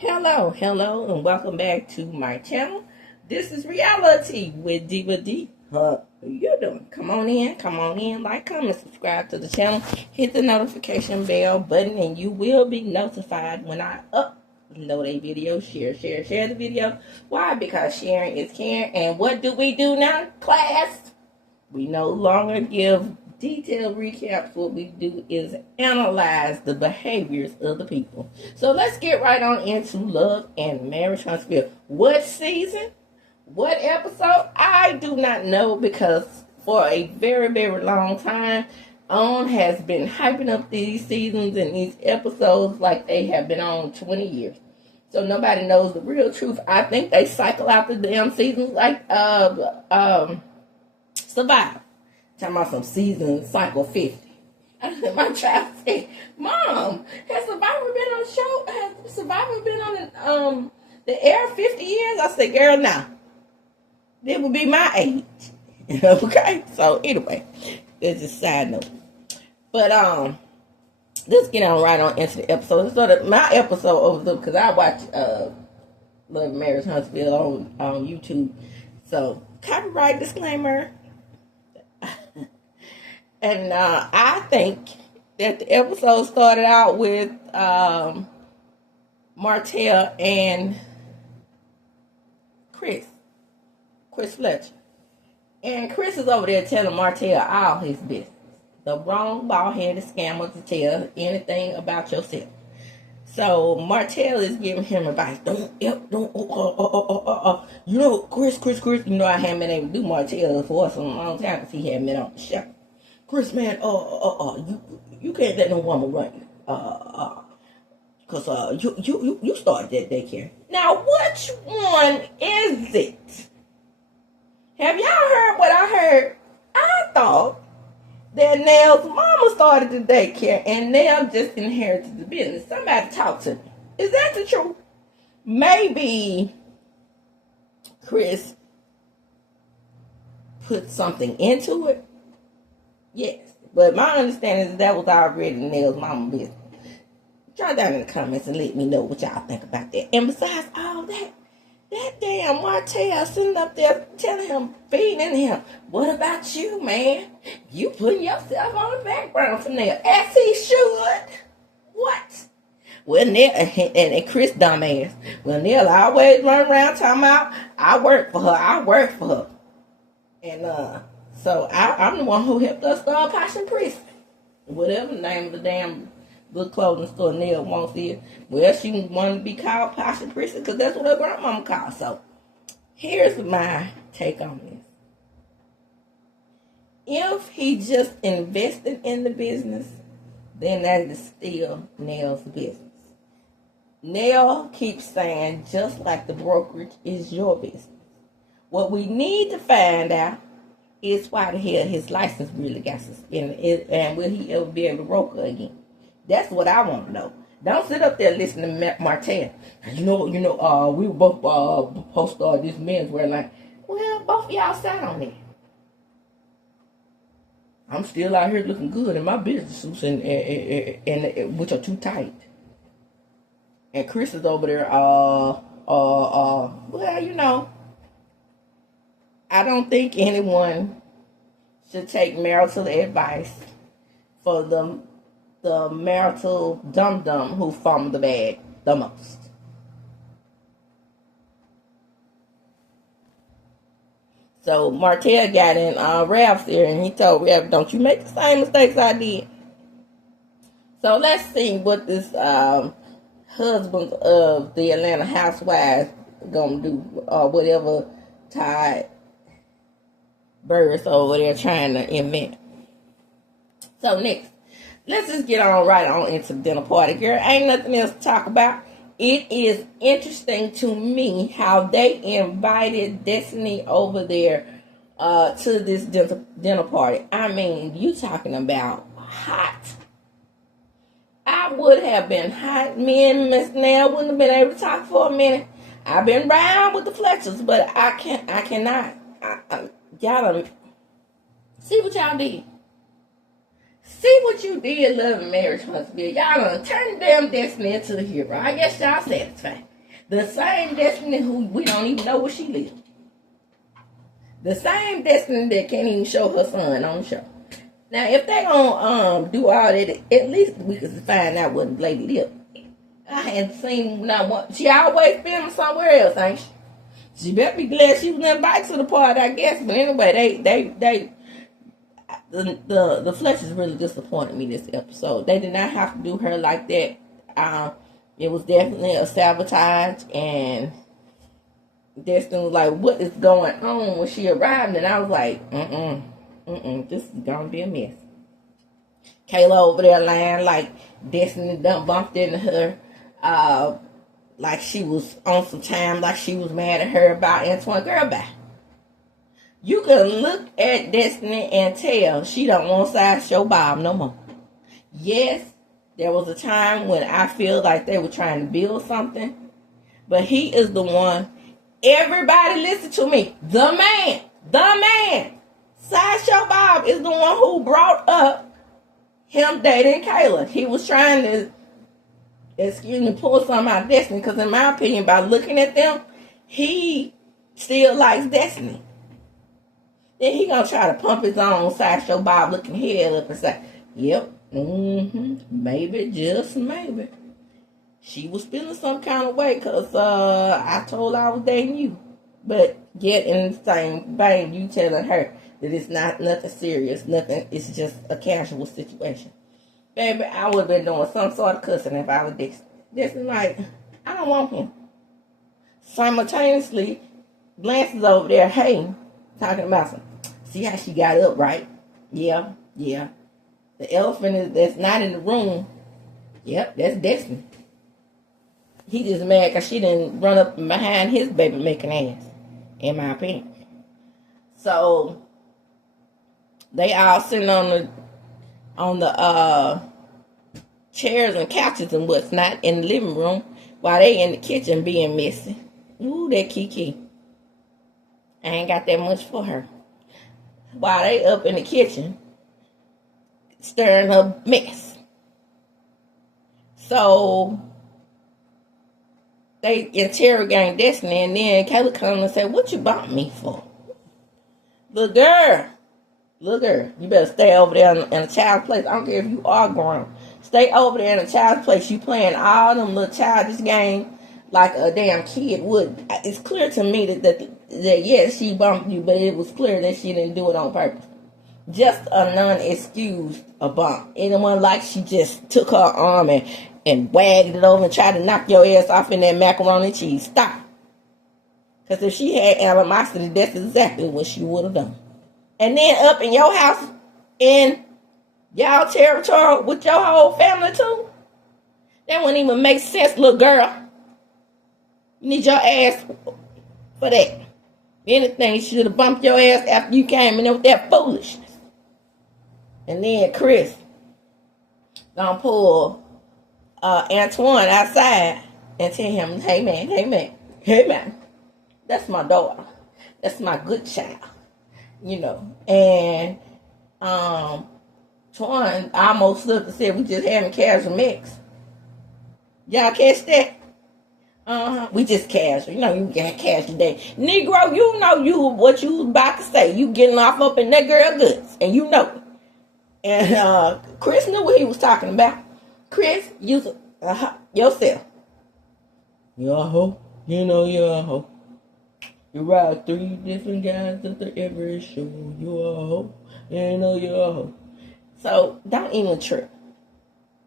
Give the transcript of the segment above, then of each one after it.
Hello, and welcome back to my channel. This is Reality with Diva D. How you doing? Come on in, like, comment, subscribe to the channel, hit the notification bell button, and you will be notified when I upload a video. Share the video. Why? Because sharing is caring. And what do we do now, class? We no longer give detailed recaps. What we do is analyze the behaviors of the people. So let's get right on into Love and Marriage Huntsville. What season? What episode? I do not know, because for a very long time, OWN has been hyping up these seasons and these episodes like they have been on 20 years. So nobody knows the real truth. I think they cycle out the damn seasons like Survive. Talking about some season cycle 50. My child said, "Mom, has Survivor been on the show? Has Survivor been on the air 50 years?" I said, "Girl, nah. That would be my age." Okay? So anyway, that's just a side note. But let's get on right on into the episode. So my episode over because I watch Love and Marriage Huntsville on YouTube. So copyright disclaimer. And I think that the episode started out with Martell and Chris Fletcher. And Chris is over there telling Martell all his business. The wrong bald-headed scammer to tell anything about yourself. So Martell is giving him advice. You know, Chris, you know, I haven't been able to do Martell for some long time because he hadn't been on the show. Chris, man, you can't let no woman run you. Cause you started that daycare. Now, which one is it? Have y'all heard what I heard? I thought that Nell's mama started the daycare and Nell just inherited the business. Somebody talk to me. Is that the truth? Maybe Chris put something into it. Yes, but my understanding is that was already Nell's mama business. Drop down in the comments and let me know what y'all think about that. And besides all that damn Martell sitting up there telling him, feeding him, what about you, man? You putting yourself on the background for Nell, as he should. What? Well, Nell and Chris dumbass. Well, Nell always run around talking about, I work for her. And so I'm the one who helped us start Passion Priest. Whatever the name of the damn good clothing store Nell wants is. Well, she wanted to be called Passion Priest because that's what her grandmama called. So here's my take on this. If he just invested in the business, then that is still Nell's business. Nell keeps saying, just like the brokerage is your business. What we need to find out is why the hell his license really got suspended, and will he ever be able to broker again? That's what I want to know. Don't sit up there listening to Martell. We were both supposed to start this menswear line. Well, both of y'all sat on it. I'm still out here looking good in my business suits and which are too tight. And Chris is over there, well, you know, I don't think anyone should take marital advice for the marital dum-dum who fumbled the bag the most. So Martell got in Ralph's ear and he told Ralph, don't you make the same mistakes I did. So let's see what this husband of the Atlanta Housewives gonna do, or whatever Todd Burris over there trying to invent. So next, let's just get on right on into the dinner party, girl. Ain't nothing else to talk about. It is interesting to me how they invited Destiny over there to this dinner party. I mean, you talking about hot. I would have been hot. Me and Miss Nell wouldn't have been able to talk for a minute. I've been round with the Fletchers, but I cannot. Y'all done see what y'all did. See what you did, Love and Marriage Huntsville. Y'all done turned damn Destiny into the hero. I guess y'all satisfied. The same Destiny who we don't even know where she lives. The same Destiny that can't even show her son on the show. Now, if they don't do all that, at least we could find out what the lady did. I hadn't seen not one. She always filming somewhere else, ain't she? She better be glad she was invited to the party, I guess. But anyway, the Fletchers really disappointed me this episode. They did not have to do her like that. It was definitely a sabotage, and Destiny was like, "What is going on?" When she arrived, and I was like, this is gonna be a mess. Kayla over there lying like Destiny done bumped into her, like she was on some time, like she was mad at her about Antoine. Girl, bye. You can look at Destiny and tell she don't want Sideshow Bob no more. Yes, there was a time when I feel like they were trying to build something, but he is the one. Everybody listen to me. The man. Sideshow Bob is the one who brought up him dating Kayla. He was trying to, pull something out of Destiny, because in my opinion, by looking at them, he still likes Destiny. Then he gonna try to pump his own Sideshow Bob looking head up and say, yep, maybe, just maybe. She was feeling some kind of way because I told her I was dating you. But yet in the same vein, you telling her that it's not nothing serious, nothing, it's just a casual situation. Baby, I would have been doing some sort of cussing if I was this. This is like, I don't want him. Simultaneously, glances over there, hey, talking about some, see how she got up, right? Yeah. The elephant that's not in the room, yep, that's Destiny. He just mad because she didn't run up behind his baby making ass, in my opinion. So they all sitting on the chairs and couches and what's not in the living room while they in the kitchen being messy. Ooh, that Kiki. I ain't got that much for her. While they up in the kitchen stirring up mess. So they interrogate Destiny, and then Kayla comes and say, what you bought me for? Little girl, you better stay over there in a child's place. I don't care if you are grown. Stay over there in a child's place. You playing all them little childish games like a damn kid would. It's clear to me that yes, she bumped you, but it was clear that she didn't do it on purpose. Just a non-excused bump. Anyone like she just took her arm and wagged it over and tried to knock your ass off in that macaroni and cheese. Stop. Because if she had animosity, that's exactly what she would have done. And then up in your house, in y'all territory with your whole family too, that wouldn't even make sense, little girl. You need your ass for that. Anything, you should have bumped your ass after you came in there with that foolishness. And then Chris gonna pull Antoine outside and tell him, hey man, that's my daughter. That's my good child. And Twan almost looked and said, we just having casual mix. Y'all catch that? We just casual. You got casual day. Negro, what you was about to say. You getting off up in that girl goods. And you know it. And Chris knew what he was talking about. Chris, use yourself. You're a hoe. You're a hoe. You ride 3 different guys at the every show. You're a hoe. You're a hoe. So, don't even trip.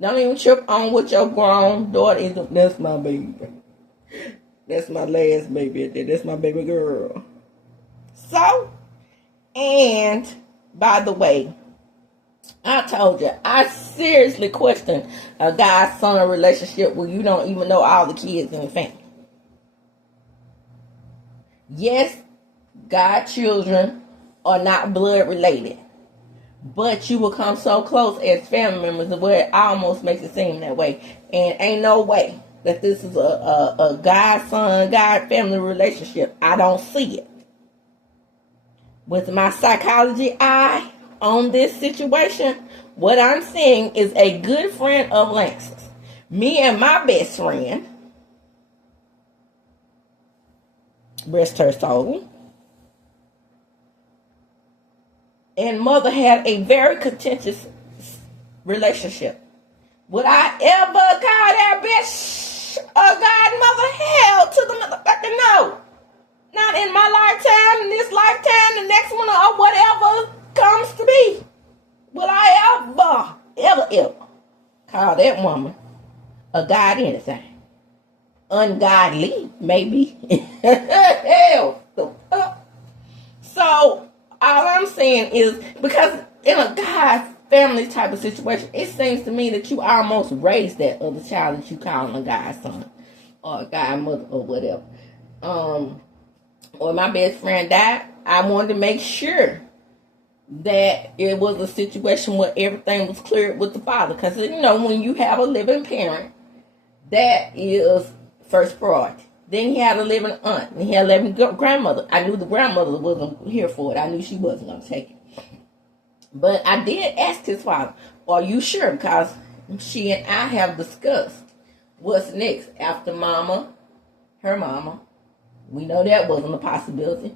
Don't even trip on what your grown daughter is. That's my baby. That's my last baby. That's my baby girl. So, and by the way, I told you, I seriously question a guy-son relationship where you don't even know all the kids in the family. Yes, godchildren are not blood related, but you become so close as family members where it almost makes it seem that way. And ain't no way that this is a god-son, god-family relationship. I don't see it. With my psychology eye on this situation, what I'm seeing is a good friend of Lance's. Me and my best friend rest her soul. And mother had a very contentious relationship. Would I ever call that bitch a godmother? Hell to the motherfucking no. Not in my lifetime, in this lifetime, the next one, or whatever comes to be. Will I ever call that woman a god anything? Ungodly, maybe. Hell. So, all I'm saying is, because in a God family type of situation, it seems to me that you almost raised that other child that you calling a godson or a godmother or whatever. When my best friend died, I wanted to make sure that it was a situation where everything was cleared with the father. Because, you know, when you have a living parent, that is first priority. Then he had a living aunt, and he had a living grandmother. I knew the grandmother wasn't here for it. I knew she wasn't going to take it. But I did ask his father, are you sure? Because she and I have discussed what's next after her mama. We know that wasn't a possibility.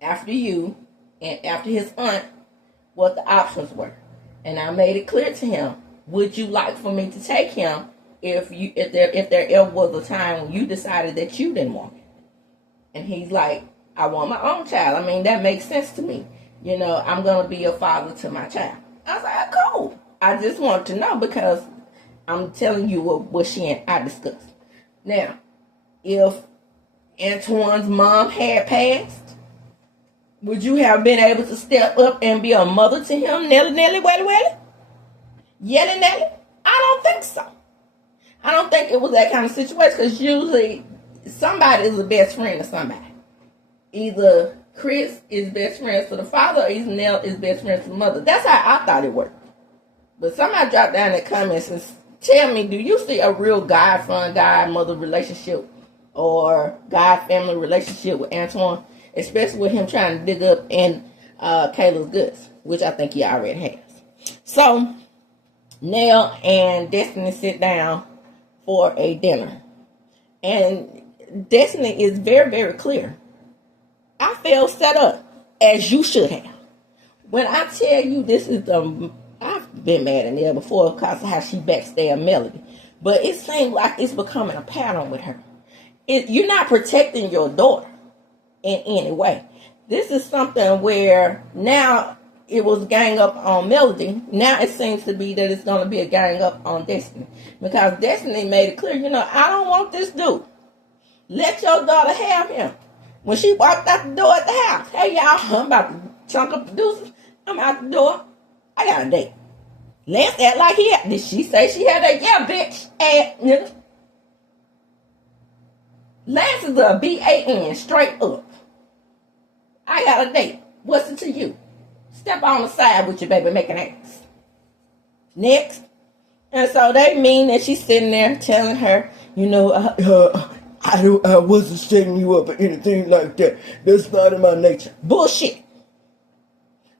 After you and after his aunt, what the options were. And I made it clear to him, would you like for me to take him if there ever was a time when you decided that you didn't want it? And he's like, I want my own child. I mean, that makes sense to me. You know, I'm going to be a father to my child. I was like, cool. I just want to know because I'm telling you what she and I discussed. Now, if Antoine's mom had passed, would you have been able to step up and be a mother to him? Nelly, welly? Yelly, Nelly? I don't think so. I don't think it was that kind of situation because usually somebody is the best friend to somebody. Either Chris is best friends to the father or either Nell is best friends to the mother. That's how I thought it worked. But somebody dropped down in the comments and tell me, do you see a real godson, godmother relationship or god family relationship with Antoine? Especially with him trying to dig up in Kayla's goods, which I think he already has. So, Nell and Destiny sit down for a dinner. And Destiny is very, very clear. I felt set up, as you should have. When I tell you this is I've been mad at Nell before because of how she backstabbed Melody. But it seems like it's becoming a pattern with her. You're not protecting your daughter in any way. This is something where now it was gang up on Melody. Now it seems to be that it's going to be a gang up on Destiny. Because Destiny made it clear, I don't want this dude. Let your daughter have him. When she walked out the door at the house, hey y'all, I'm about to chunk up the deuces. I'm out the door. I got a date. Lance act like he had. Did she say she had a yeah, bitch? And Lance is a BAN straight up. I got a date. What's it to you? Step on the side with your baby making ass. Next. And so they mean that she's sitting there telling her, I wasn't setting you up or anything like that. That's not in my nature. Bullshit.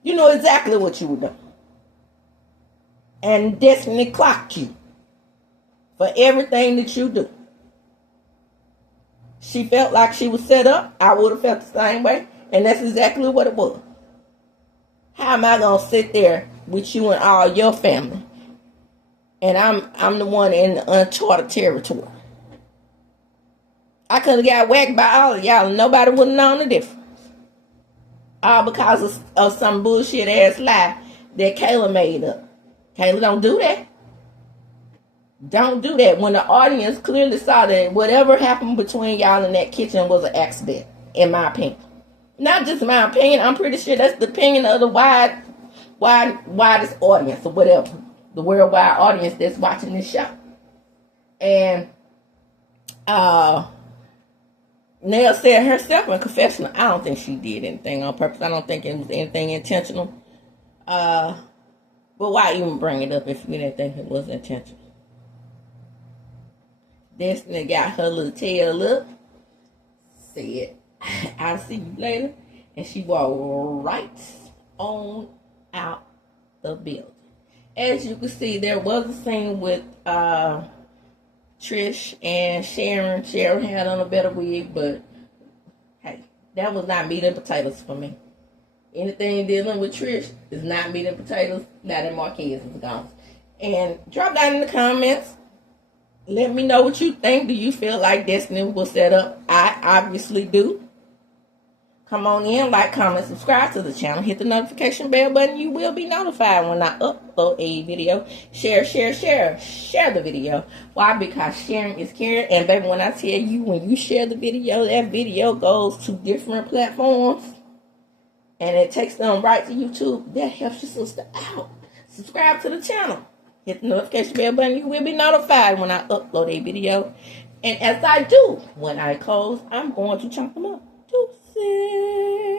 You know exactly what you were doing. And Destiny clocked you for everything that you do. She felt like she was set up. I would have felt the same way. And that's exactly what it was. How am I going to sit there with you and all your family? And I'm the one in the uncharted territory. I could have got whacked by all of y'all and nobody would have known the difference. All because of some bullshit ass lie that Kayla made up. Kayla, don't do that. Don't do that. When the audience clearly saw that whatever happened between y'all in that kitchen was an accident, in my opinion. Not just my opinion. I'm pretty sure that's the opinion of the widest audience or whatever. The worldwide audience that's watching this show. And Nell said herself in confessional, I don't think she did anything on purpose. I don't think it was anything intentional. But why even bring it up if you didn't think it was intentional? Destiny got her little tail up, said, I'll see you later. And she walked right on out the building. As you can see, there was a scene with Trish and Sharon. Sharon had on a better wig, but That was not meat and potatoes for me. Anything dealing with Trish is not meat and potatoes. Not in Marquez is gone. And drop down in the comments. Let me know what you think. Do you feel like Destiny was set up? I obviously do. Come on in, like, comment, subscribe to the channel. Hit the notification bell button. You will be notified when I upload a video. Share the video. Why? Because sharing is caring. And baby, when I tell you, when you share the video, that video goes to different platforms. And it takes them right to YouTube. That helps your sister out. Subscribe to the channel. Hit the notification bell button. You will be notified when I upload a video. And as I do, when I close, I'm going to chunk them up. Deuces.